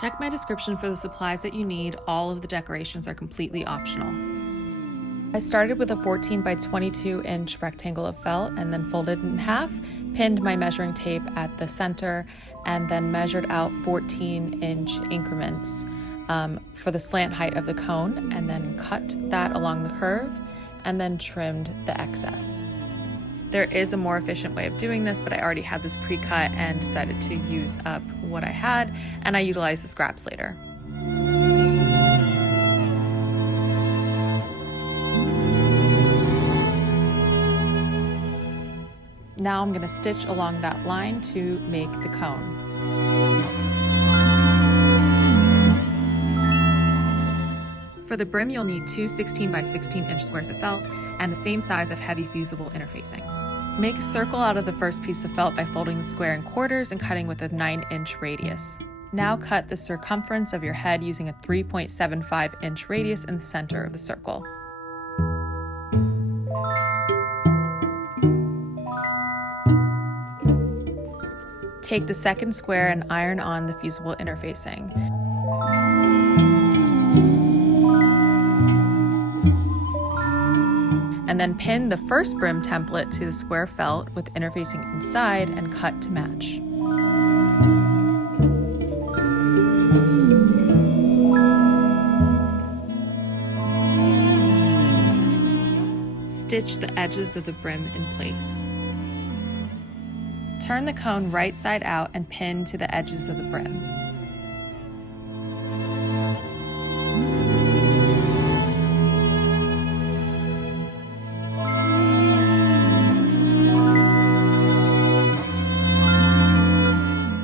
Check my description for the supplies that you need. All of the decorations are completely optional. I started with a 14 by 22 inch rectangle of felt and then folded it in half, pinned my measuring tape at the center, and then measured out 14-inch increments for the slant height of the cone, and then cut that along the curve and then trimmed the excess. There is a more efficient way of doing this, but I already had this pre-cut and decided to use up what I had, and I utilized the scraps later. Now I'm going to stitch along that line to make the cone. For the brim, you'll need two 16 by 16 inch squares of felt and the same size of heavy fusible interfacing. Make a circle out of the first piece of felt by folding the square in quarters and cutting with a 9-inch radius. Now cut the circumference of your head using a 3.75 inch radius in the center of the circle. Take the second square and iron on the fusible interfacing. And then pin the first brim template to the square felt with interfacing inside and cut to match. Stitch the edges of the brim in place. Turn the cone right side out and pin to the edges of the brim.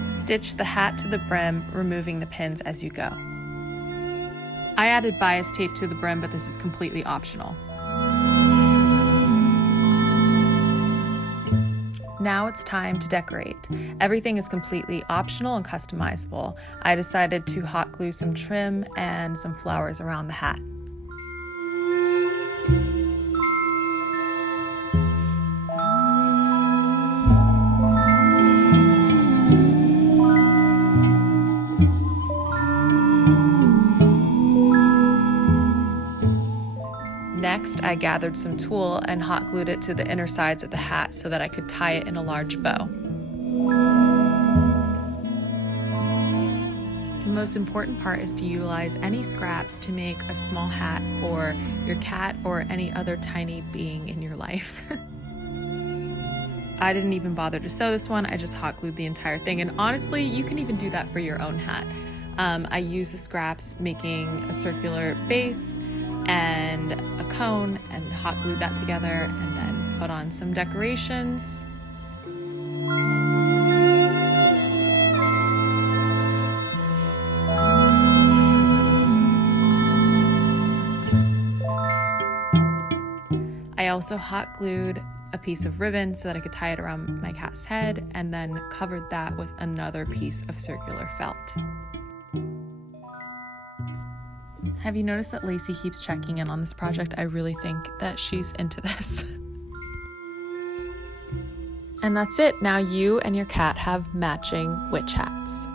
Stitch the hat to the brim, removing the pins as you go. I added bias tape to the brim, but this is completely optional. Now it's time to decorate. Everything is completely optional and customizable. I decided to hot glue some trim and some flowers around the hat. Next, I gathered some tulle and hot glued it to the inner sides of the hat so that I could tie it in a large bow. The most important part is to utilize any scraps to make a small hat for your cat or any other tiny being in your life. I didn't even bother to sew this one, I just hot glued the entire thing, and honestly, you can even do that for your own hat. I used the scraps making a circular base and a cone and hot glued that together and then put on some decorations. I also hot glued a piece of ribbon so that I could tie it around my cat's head and then covered that with another piece of circular felt. Have you noticed that Lacey keeps checking in on this project? I really think that she's into this. And that's it. Now you and your cat have matching witch hats.